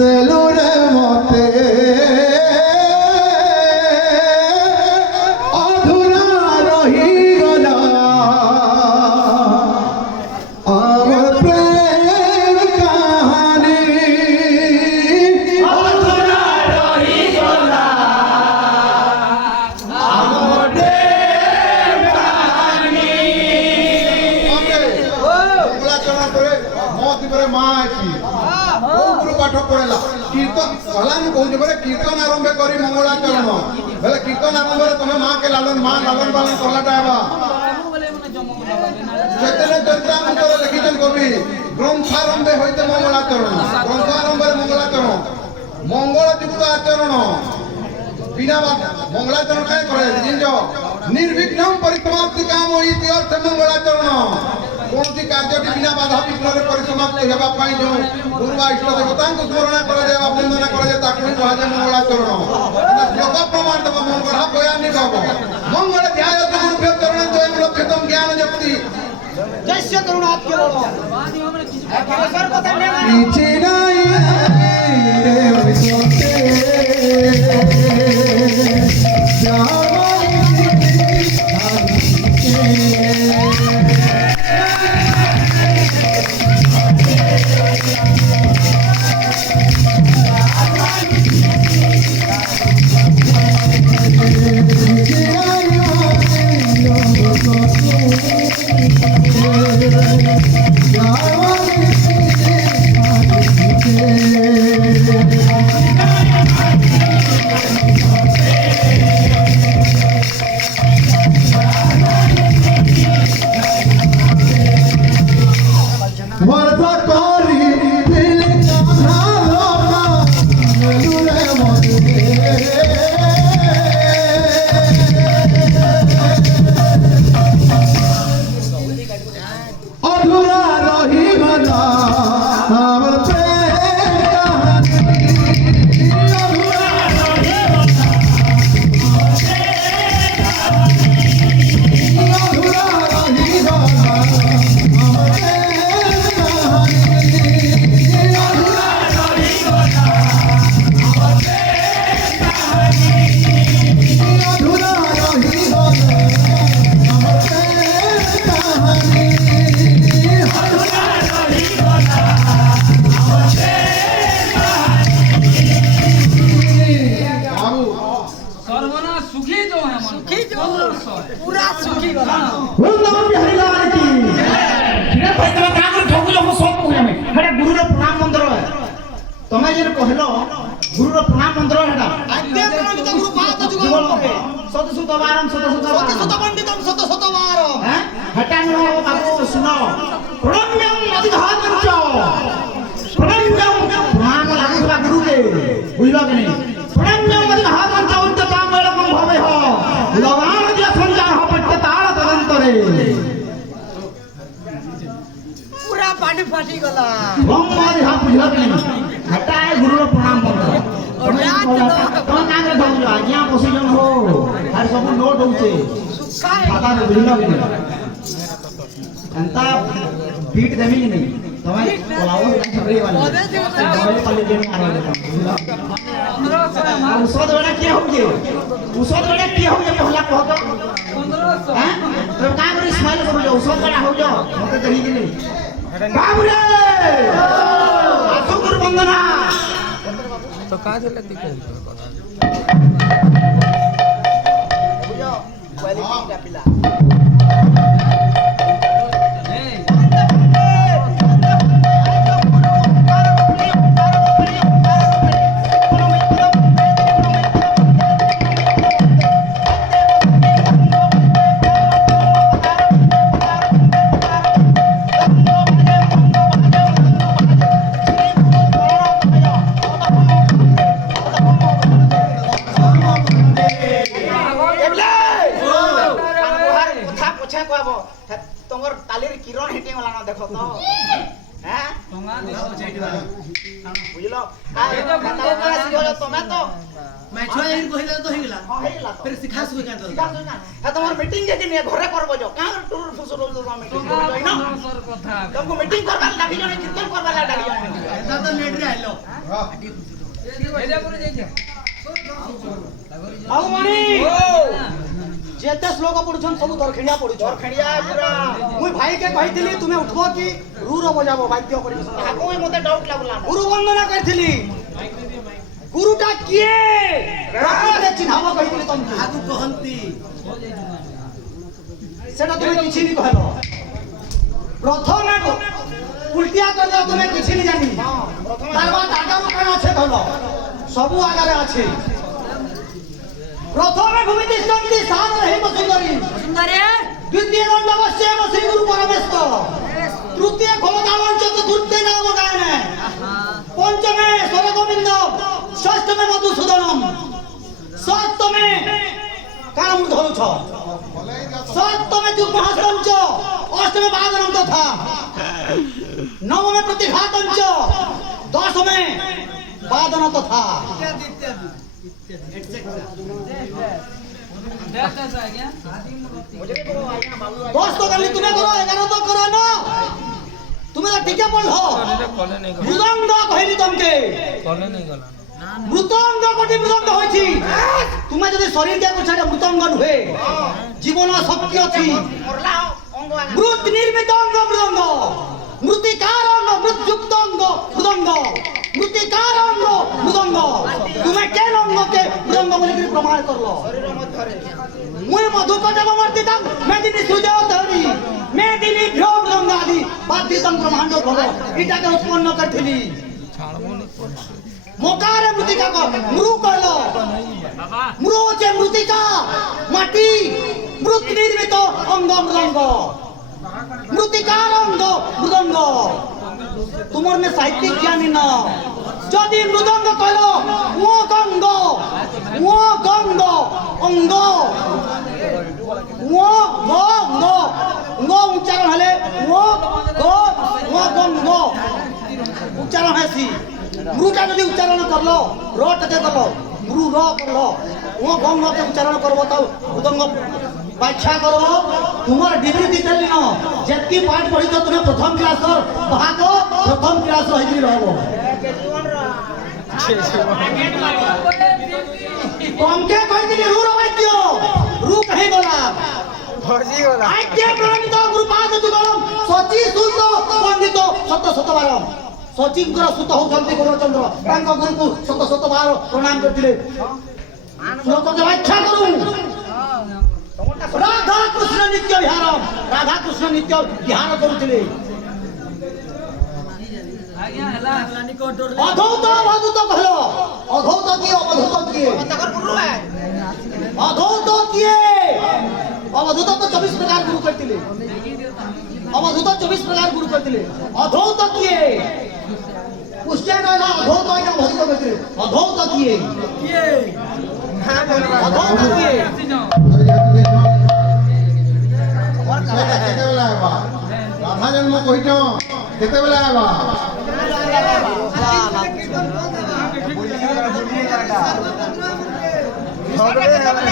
ଦେଲୁ ରେ ମତେ ଅଧୁରା ରହିଗଲା ଆମର ପ୍ରେମ କାହାଣୀ ଅଧୁରା ରହିଗଲା ଆମର ପ୍ରେମ କାହାଣୀ। ମଙ୍ଗଳାଚରଣ করে মত করে মা আছি গুরু পাঠ পড়েলা কীর্তন কলা আমি কହୁଛି বলে কীর্তন আরম্ভ করি মঙ্গলাচরণ বলে কীর্তন আরম্ভরে তুমি মা কে লালন পালন কলাটা হবা চৈতন্য চরিতামৃতরে লিখিছেন কবি গ্রন্থারম্ভে হইতে মঙ্গলাচরণ গ্রন্থ আরম্ভরে মঙ্গলাচরণ মঙ্গলযুক্ত আচরণ বিনা মঙ্গলাচরণ কাই করে জিনিস নির্বিঘ্নম পরিসমাপ্তি কাম ইতি অর্থে মঙ্গলাচরণ কৌশি কার্যটি বিনা বাধা বিঘ্ନରେ পরিসমাপ্তি হেবা পাই যে গুরু বা ইষ্ট দেবতাଙ୍କୁ স্মরণ କରାଯାଏ ବା ବନ୍ଦନା କରାଯାଏ ତାକୁ ହିଁ କୁହାଯାଏ ମଙ୍ଗଳାଚରଣ ଶ୍ଲୋକ ପ୍ରମାଣ ଦେବ ମଙ୍ଗଳା ବୟାନି ଦେବ ମଙ୍ଗଳ ଧ୍ୟାୟ ଗୁରୁଭ୍ୟ ଚରଣ ତ୍ୱୟଂ ଲକ୍ଷିତଂ ଜ୍ଞାନ ଯୁକ୍ତି जैसे करुणात के बोलो सर को धन्यवाद। କିଛି ନାହିଁ ରେ ସତେ অধুরা রহিগলা আমার প্রেম কাহানী অধুরা রহিগলা আমার প্রেম কাহানী অধুরা রহিগলা আমার প্রেম কাহানী सर्वना सुखी जो है मन सुखी जो पूरा सुखी गला बोल नमः बिहारीलाल की रे भाई तमे का कर ठगु जो सब कहले में हेडा गुरु रो प्रणाम मंत्र है तमे जे कहलो गुरु रो प्रणाम मंत्र हेडा आद्य प्रणाम तो गुरु बात जुगल करे सत सुत बारम सत सत पंडितम सत वारम हैं हेटा नो बाबू सुनो प्रणम्यम अधिघातंच प्रणम्यम प्रणाम लागुवा गुरु के बुझलो के नहीं प्रणम्यम अधिघातंच उच्च तामलकम भवे हो लगान जे संचार हो पट्ट ताल तदंतरे पूरा पानी फाटी गला ब्रह्मादि हा बुझलो के नहीं हेटा है गुरु रो प्रणाम मंत्र तो ना के धोलो आज्ञा पोसिजन हो हर सब नोट होचे सुखा खाता रे बुझलो के नहीं अंता बीट देमी नहीं तमे कोलाओ छबरी वाली दवाई पाली देनी आ रहा है औषध वाला क्या हो जे औषध वाला क्या हो जे पहला कह तो 1500 हैं तो का करी स्माइल करू जो औषध वाला हो जो मते देही कि नहीं बाबू रे आसु गुरु वंदना तो का देले ती कह क्वालिटी का पिला तोर तालीर किरण हेटिंग वाला ना देखो तो हैं तोंगा देखो छैटी वाला बुझलो आ कता सिखो तमे तो मैं छुआ यही कहिला तो हेगला हां हेला तो फिर सिखा सुई का तो सिखा सुना है तुम्हार मीटिंग जे ने घरे करबो जो का टूर फुसो रोल तो मीटिंग करबो ना सर कथा तुमको मीटिंग करबा लागी जने कीर्तन करबा लागी जने ଏଟା ତ ନେଟ୍ ରେ ଆଇଲ ଏଇଟା ପରେ ଯାଇଛ ବାବୁମଣି ଯେତେ ଶ୍ଲୋକ ପଢୁଛନ୍ ସବୁ ଦରଖିଣିଆ ପଢୁଛନ୍ ଦରଖିଣିଆ ପୁରା ମୁଇ ଭାଇ କେ କହିଥିଲି ତୁମେ ଉଠବ କି ରୁର ବଜାବ ବାଦ୍ୟ କରିବ ତାହାକୁ ମତେ ଡାଉଟ लागला ଗୁରୁ ବନ୍ଦନା କରିଥିଲି ଗୁରୁଟା କିଏ ରାମରେ ଚିହ୍ନାବ କହିଥିଲି ତମକୁ ଆଗୁ କହନ୍ତି সেটা তুমি কিছু নি কহলো প্রথমে উল্টিয়া করে তুমি কিছু নি জানি তারপর আগাম কান আছে কহলো সবু আগারে আছে প্রথমে ভূমিতে স্তন্তি সাত রহে বসুন্দরী দ্বিতীয় দণ্ডবস্যে শ্রী গুরু পরমেশ্বর তৃতীয় ক্ষমতামঞ্চ চতুর্থে নাম গায়নে পঞ্চমে স্বরগোবিন্দ ষষ্ঠমে মধুসূদনম সপ্তমে কারণ ধরুছ सप्तमे जुग्महस्तंच अष्टमे बादनम तथा नवमे प्रतिघातंच दशमे बादन तथा दस तो कर ली तुम्हें करो 11 तो करो ना तुम्हें तो ठीक है पढ़ लो কলে নেই গলা मृदंग कहली तुमके কলে নেই গলা মৃতঙ্গ কোটি মৃদঙ্গ হইছি তুমি যদি শরীর দিয়ে করছ এটা মৃতঙ্গ নুহে জীবন শক্তি আছে মৃত নির্মিত অঙ্গ মৃদঙ্গ মৃতিকার অঙ্গ মৃতযুক্ত অঙ্গ মৃদঙ্গ মৃতিকার অঙ্গ মৃদঙ্গ তুমি কেন অঙ্গকে মৃদঙ্গ বলে কি প্রমাণ করলো মুই মধুকটে বর্তিতাম মেদিনী সুজয় ধরি মেদিনী ভ্রম মৃদঙ্গ আদি বাদ্যিতম ব্রহ্মাণ্ড ভব এটাকে উৎপন্ন করছিলি ছাড়বনি मोकारे मृतिका को मृ कहलो मृ जे मृतिका माटी मृत निर्मित अंग मृदंग मृतिकार अंग मृदंग तुमर में साहित्यिक ज्ञानी न जदि मृदंग कहलो वो गंग अंग वो गंग उच्चारण हले वो गंग उच्चारण है सी मृटा যদি উচ্চারণ করলো র টাকে করলো মৃ র করলো ও গঙ্গ কে উচ্চারণ করবো তাও মৃদঙ্গ ব্যাখ্যা করো তোমার ডিগ্রি দিতে ন যেতকি পাঠ পড়িছ তুমি প্রথম ক্লাস ভাগ প্রথম ক্লাস হইকি রহব কমকে কইদিলি রু রবাইত্য রু কহি গলা হজি গলা আজ্ঞা প্রণীত গুরুপাদ যুগলম সচি সুত বন্দিত শত শতবারম सचिंकर सुत होती गौरचंद्र गुरु को शत शत बार प्रणाम करते श्लोक के व्याख्या करूं राधा कृष्ण नित्य विहार राधा कृष्ण नित्य विहार करुले আজ্ঞা হেলা अधौत अवधूत कहलो अधौत किए अवधूत किए अधौत किए अवधूत तो 24 प्रकार गुरु करते अवधूत 24 प्रकार गुरु करते अधौत किए उसके कहला अधौत आज्ञा भौतिक करते अधौत किए अधौत किए କେତେବେଳେ ଆଇବା ରାଧା ଜନ୍ମ କହିଛ କେତେବେଳେ ଆଇବା ला